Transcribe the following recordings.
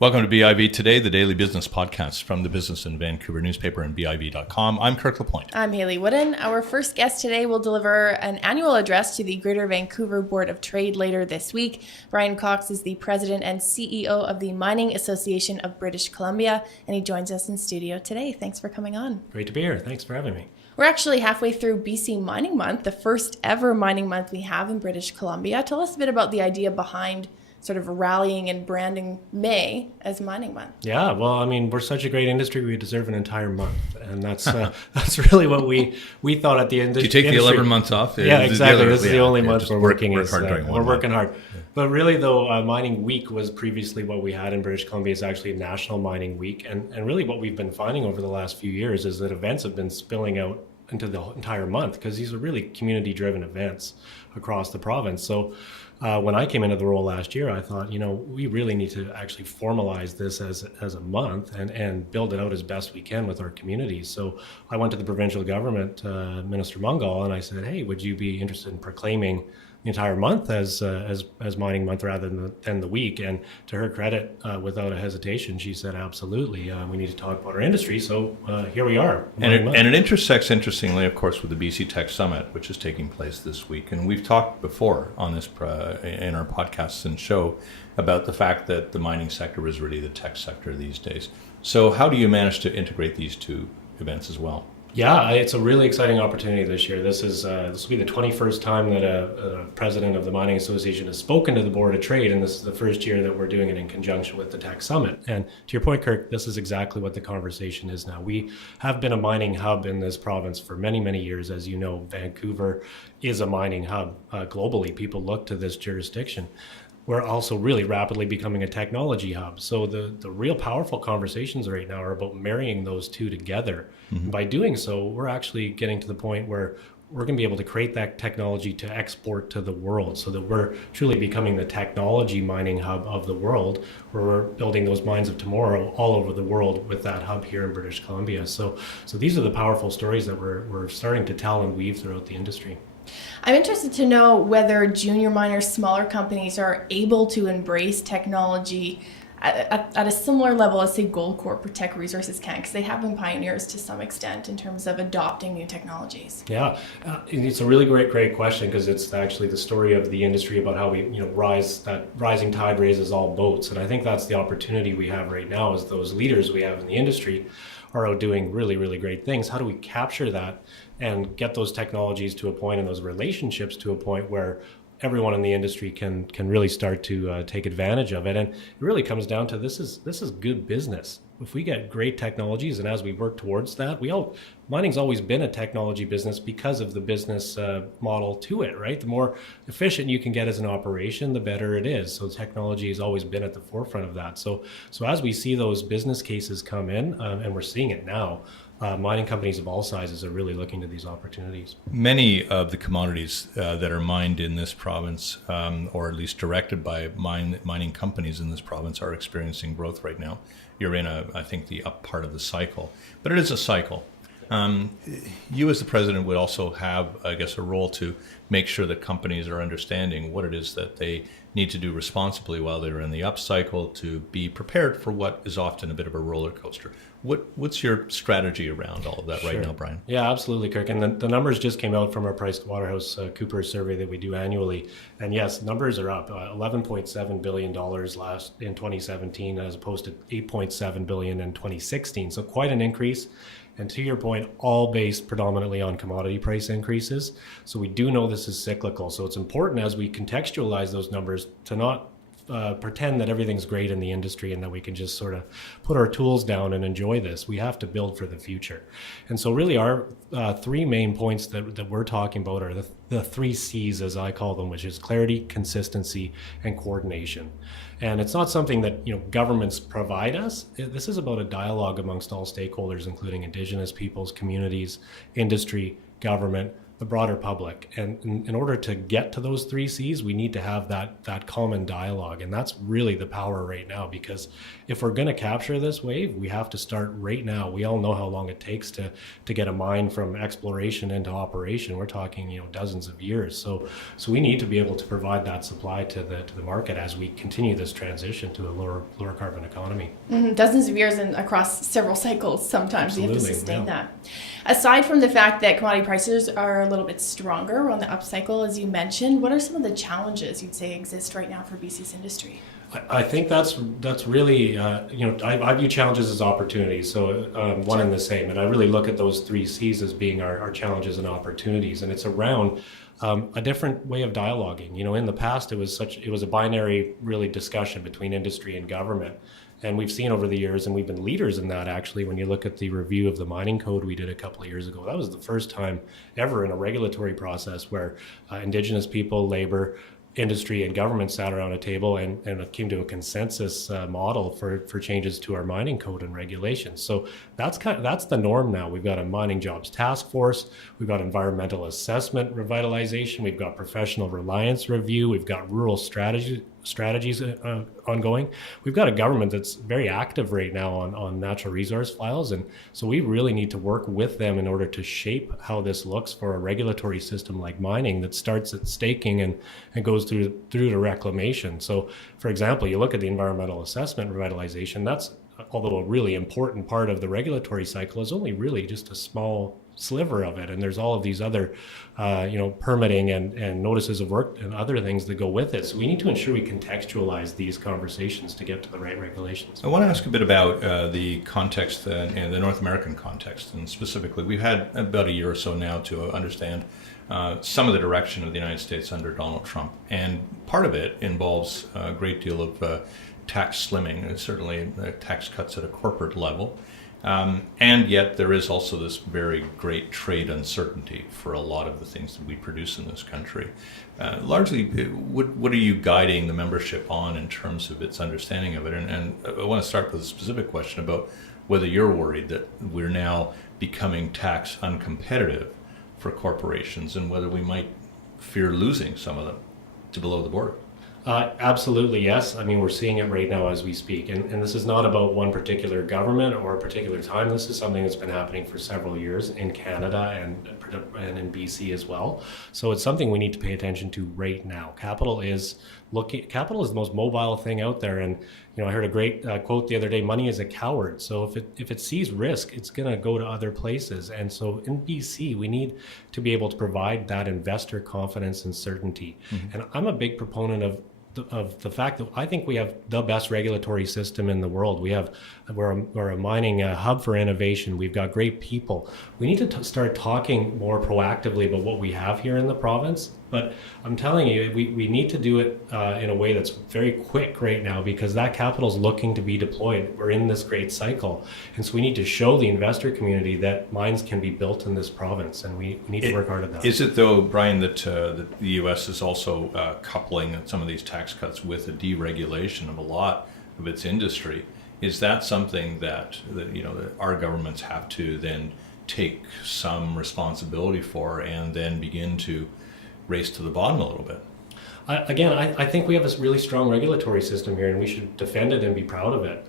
Welcome to BIV Today, the daily business podcast from the Business in Vancouver newspaper and BIV.com. I'm Kirk LaPointe. I'm Haley Wooden. Our first guest today will deliver an annual address to the Greater Vancouver Board of Trade later this week. Bryan Cox is the president and CEO of the Mining Association of British Columbia, and he joins us in studio today. Thanks for coming on. Great to be here. Thanks for having me. We're actually halfway through BC Mining Month, the first ever mining month we have in British Columbia. Tell us a bit about the idea behind sort of rallying and branding May as Mining Month. Yeah, well, I mean, we're such a great industry, we deserve an entire month. And that's really what we thought at the end of the Do you take the 11 months off? Yeah, exactly. This is the only month we're working. We're working hard. Yeah. But really, though, Mining Week was previously what we had in British Columbia. Is actually National Mining Week. And really what we've been finding over the last few years is that events have been spilling out into the entire month because these are really community-driven events across the province. So when I came into the role last year, I thought, we really need to actually formalize this as a month and build it out as best we can with our communities. So I went to the provincial government, Minister Mungal, and I said, hey, would you be interested in proclaiming the entire month as Mining Month rather than the week? And to her credit, without a hesitation, she said, absolutely, we need to talk about our industry. So here we are. And it intersects, interestingly, of course, with the BC Tech Summit, which is taking place this week. And we've talked before on this in our podcasts and show about the fact that the mining sector is really the tech sector these days. So how do you manage to integrate these two events as well? Yeah, it's a really exciting opportunity this year. This will be the 21st time that a president of the Mining Association has spoken to the Board of Trade, and this is the first year that we're doing it in conjunction with the Tech Summit. And to your point, Kirk, this is exactly what the conversation is now. We have been a mining hub in this province for many, many years. As you know, Vancouver is a mining hub globally. People look to this jurisdiction. We're also really rapidly becoming a technology hub. So the real powerful conversations right now are about marrying those two together. Mm-hmm. By doing so, we're actually getting to the point where we're going to be able to create that technology to export to the world so that we're truly becoming the technology mining hub of the world, where we're building those mines of tomorrow all over the world with that hub here in British Columbia. So these are the powerful stories that we're starting to tell and weave throughout the industry. I'm interested to know whether junior miners, smaller companies are able to embrace technology at a similar level as, say, Goldcorp or Teck Resources can, because they have been pioneers to some extent in terms of adopting new technologies. Yeah, it's a really great question, because it's actually the story of the industry about how we, that rising tide raises all boats. And I think that's the opportunity we have right now as those leaders we have in the industry are out doing really, really great things. How do we capture that and get those technologies to a point and those relationships to a point where everyone in the industry can really start to take advantage of it? And it really comes down to this is good business. If we get great technologies, and as we work towards that, mining's always been a technology business because of the business model to it, right? The more efficient you can get as an operation, the better it is. So technology has always been at the forefront of that. So as we see those business cases come in, and we're seeing it now, mining companies of all sizes are really looking to these opportunities. Many of the commodities that are mined in this province, or at least directed by mining companies in this province, are experiencing growth right now. You're in I think, the up part of the cycle, but it is a cycle. You as the president would also have, I guess, a role to make sure that companies are understanding what it is that they need to do responsibly while they're in the up cycle to be prepared for what is often a bit of a roller coaster. What's your strategy around all of that right now, Bryan? Yeah, absolutely, Kirk. And the numbers just came out from our PricewaterhouseCoopers survey that we do annually. And yes, numbers are up. $11.7 billion last in 2017 as opposed to $8.7 billion in 2016. So quite an increase. And to your point, all based predominantly on commodity price increases. So we do know this is cyclical. So it's important as we contextualize those numbers to not pretend that everything's great in the industry and that we can just sort of put our tools down and enjoy this. We have to build for the future. And so really our three main points that we're talking about are the three C's, as I call them, which is clarity, consistency, and coordination. And it's not something that governments provide us. This is about a dialogue amongst all stakeholders, including Indigenous peoples, communities, industry, government, the broader public. And in order to get to those 3 C's, we need to have that common dialogue. And that's really the power right now, because if we're going to capture this wave, we have to start right now. We all know how long it takes to get a mine from exploration into operation. We're talking, dozens of years. So we need to be able to provide that supply to the market as we continue this transition to a lower carbon economy. Dozens of years and across several cycles. Sometimes you have to sustain yeah. that. Aside from the fact that commodity prices are a little bit stronger on the upcycle, as you mentioned, what are some of the challenges you'd say exist right now for BC's industry? I think that's really, I view challenges as opportunities, so one and the same. And I really look at those 3 C's as being our challenges and opportunities. And it's around a different way of dialoguing. In the past, it was a binary really discussion between industry and government. And we've seen over the years, and we've been leaders in that actually, when you look at the review of the mining code we did a couple of years ago, that was the first time ever in a regulatory process where Indigenous people, labor, industry and government sat around a table and came to a consensus model for changes to our mining code and regulations. So that's the norm now. We've got a mining jobs task force, we've got environmental assessment revitalization, we've got professional reliance review, we've got rural strategies ongoing. We've got a government that's very active right now on natural resource files, and so we really need to work with them in order to shape how this looks for a regulatory system like mining that starts at staking and goes through to reclamation. So, for example, you look at the environmental assessment revitalization, that's, although a really important part of the regulatory cycle, is only really just a small sliver of it, and there's all of these other permitting and notices of work and other things that go with it. So we need to ensure we contextualize these conversations to get to the right regulations. I want to ask a bit about the context and the North American context, and specifically we've had about a year or so now to understand some of the direction of the United States under Donald Trump, and part of it involves a great deal of tax slimming, and certainly tax cuts at a corporate level. And yet there is also this very great trade uncertainty for a lot of the things that we produce in this country. Largely, what are you guiding the membership on in terms of its understanding of it? And I want to start with a specific question about whether you're worried that we're now becoming tax uncompetitive for corporations, and whether we might fear losing some of them to below the border. Absolutely, yes. I mean, we're seeing it right now as we speak. And this is not about one particular government or a particular time. This is something that's been happening for several years in Canada and in BC as well. So it's something we need to pay attention to right now. Capital is the most mobile thing out there. And, I heard a great quote the other day: money is a coward. So if it sees risk, it's going to go to other places. And so in BC, we need to be able to provide that investor confidence and certainty. Mm-hmm. And I'm a big proponent of the fact that I think we have the best regulatory system in the world. We're a mining hub for innovation. We've got great people. We need to start talking more proactively about what we have here in the province. But I'm telling you, we need to do it in a way that's very quick right now, because that capital is looking to be deployed. We're in this great cycle. And so we need to show the investor community that mines can be built in this province, and we need to work hard at that. Is it, though, Brian, that the U.S. is also coupling some of these tax cuts with a deregulation of a lot of its industry? Is that something that our governments have to then take some responsibility for, and then begin to race to the bottom a little bit? I think we have a really strong regulatory system here, and we should defend it and be proud of it.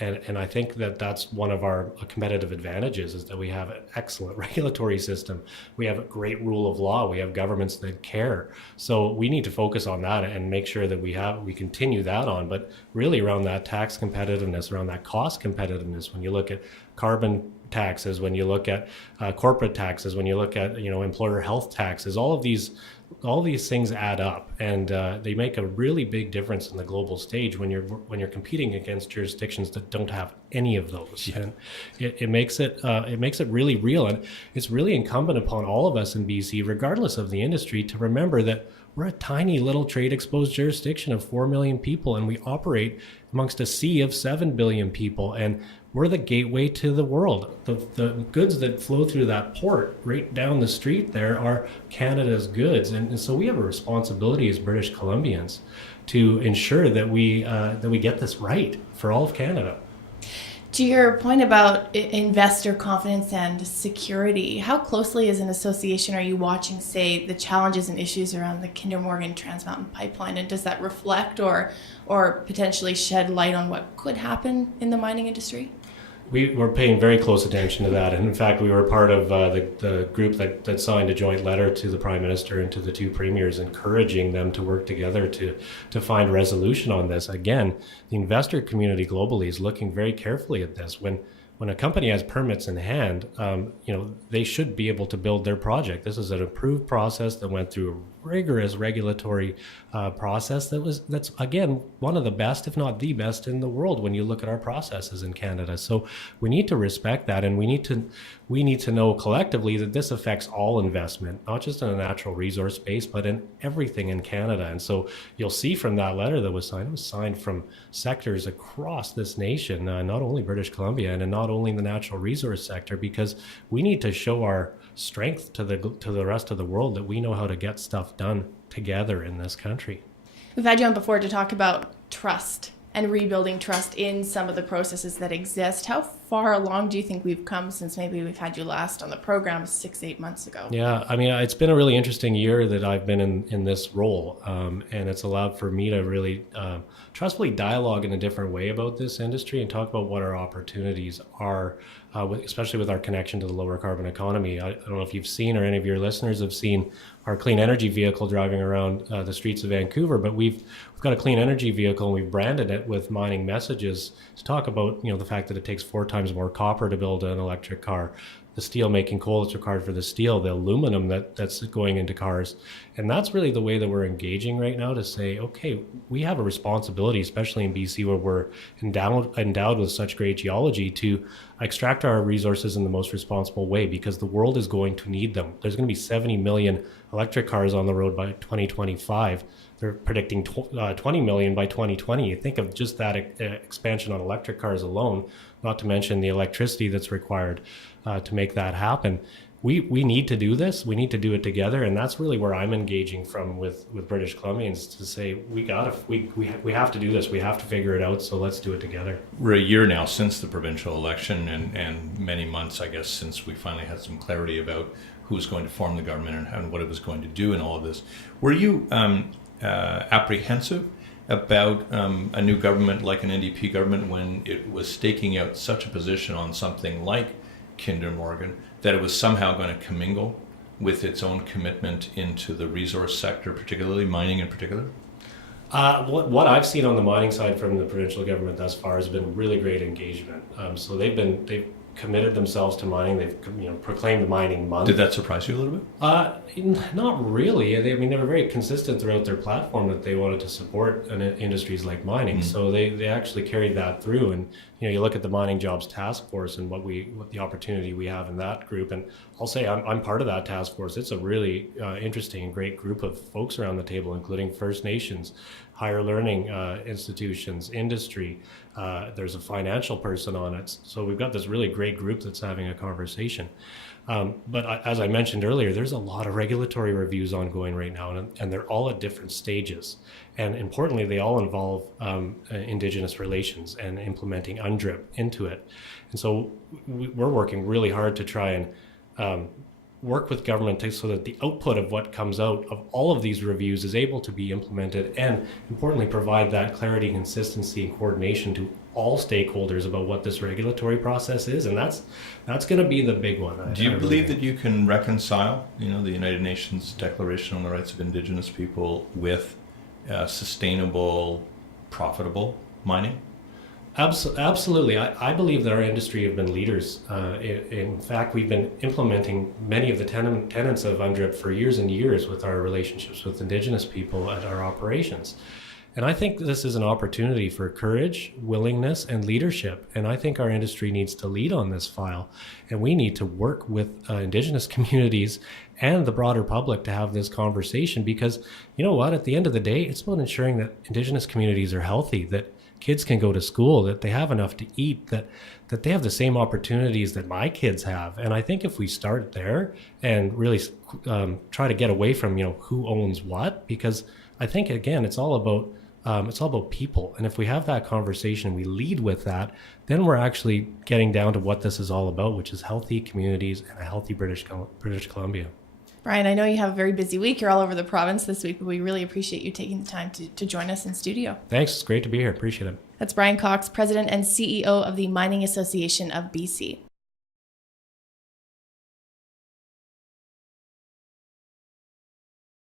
And I think that's one of our competitive advantages, is that we have an excellent regulatory system. We have a great rule of law. We have governments that care. So we need to focus on that and make sure that we continue that on. But really around that tax competitiveness, around that cost competitiveness, when you look at carbon taxes, when you look at corporate taxes, when you look at employer health taxes, all of these things add up, and they make a really big difference in the global stage when you're competing against jurisdictions that don't have any of those. Yeah. And it makes it really real, and it's really incumbent upon all of us in BC, regardless of the industry, to remember that we're a tiny little trade exposed jurisdiction of 4 million people, and we operate amongst a sea of 7 billion people, and we're the gateway to the world. The goods that flow through that port right down the street there are Canada's goods. And so we have a responsibility as British Columbians to ensure that we get this right for all of Canada. To your point about investor confidence and security, how closely as an association are you watching, say, the challenges and issues around the Kinder Morgan Trans Mountain Pipeline, and does that reflect or potentially shed light on what could happen in the mining industry? We're paying very close attention to that. And in fact, we were part of the group that signed a joint letter to the Prime Minister and to the two premiers, encouraging them to work together to find resolution on this. Again, the investor community globally is looking very carefully at this. When a company has permits in hand, they should be able to build their project. This is an approved process that went through a rigorous regulatory process that's again one of the best, if not the best, in the world when you look at our processes in Canada. So we need to respect that, and we need to know collectively that this affects all investment, not just in the natural resource space, but in everything in Canada. And so you'll see from that letter that was signed from sectors across this nation, not only British Columbia and not only in the natural resource sector, because we need to show our strength to the rest of the world that we know how to get stuff done together in this country. We've had you on before to talk about trust and rebuilding trust in some of the processes that exist. How far along do you think we've come since maybe we've had you last on the program 6-8 months ago? Yeah, I mean, it's been a really interesting year that I've been in this role, and it's allowed for me to really trustfully dialogue in a different way about this industry and talk about what our opportunities are, especially with our connection to the lower carbon economy. I don't know if you've seen, or any of your listeners have seen, our clean energy vehicle driving around the streets of Vancouver, but we've got a clean energy vehicle and we've branded it with mining messages to talk about the fact that it takes 4 times more copper to build an electric car, the steel making coal that's required for the steel, the aluminum that's going into cars. And that's really the way that we're engaging right now, to say, okay, we have a responsibility, especially in BC where we're endowed with such great geology, to extract our resources in the most responsible way, because the world is going to need them. There's going to be 70 million electric cars on the road by 2025. They're predicting 20 million by 2020. You think of just that expansion on electric cars alone, not to mention the electricity that's required to make that happen. We need to do this. We need to do it together, and that's really where I'm engaging from with British Columbians, to say we have to do this. We have to figure it out. So let's do it together. We're a year now since the provincial election, and many months, I guess, since we finally had some clarity about who was going to form the government and what it was going to do in all of this. Were you apprehensive about a new government like an NDP government when it was staking out such a position on something like Kinder Morgan, that it was somehow going to commingle with its own commitment into the resource sector, particularly mining in particular? What I've seen on the mining side from the provincial government thus far has been really great engagement. So they've committed themselves to mining. They've proclaimed Mining Month. Did that surprise you a little bit? Not really. They were very consistent throughout their platform that they wanted to support industries like mining. So they actually carried that through. And you look at the Mining Jobs Task Force and what the opportunity we have in that group. And I'll say I'm part of that task force. It's a really interesting and great group of folks around the table, including First Nations, higher learning institutions, industry. There's a financial person on it. So we've got this really great group that's having a conversation. But as I mentioned earlier, there's a lot of regulatory reviews ongoing right now, and they're all at different stages. And importantly, they all involve Indigenous relations and implementing UNDRIP into it. And so we're working really hard to try and work with government so that the output of what comes out of all of these reviews is able to be implemented, and importantly provide that clarity, consistency, and coordination to all stakeholders about what this regulatory process is. And that's going to be the big one. Do you believe that you can reconcile the United Nations Declaration on the Rights of Indigenous People with sustainable, profitable mining? Absolutely. I believe that our industry have been leaders. In fact, we've been implementing many of the tenets of UNDRIP for years and years with our relationships with Indigenous people at our operations. And I think this is an opportunity for courage, willingness, and leadership. And I think our industry needs to lead on this file. And we need to work with Indigenous communities and the broader public to have this conversation, because you know what? At the end of the day, it's about ensuring that Indigenous communities are healthy, that kids can go to school, that they have enough to eat, that they have the same opportunities that my kids have. And I think if we start there and really try to get away from, who owns what, because I think, again, it's all about It's all about people. And if we have that conversation, we lead with that, then we're actually getting down to what this is all about, which is healthy communities and a healthy British Columbia. Bryan, I know you have a very busy week. You're all over the province this week, but we really appreciate you taking the time to join us in studio. Thanks. It's great to be here. Appreciate it. That's Bryan Cox, President and CEO of the Mining Association of BC.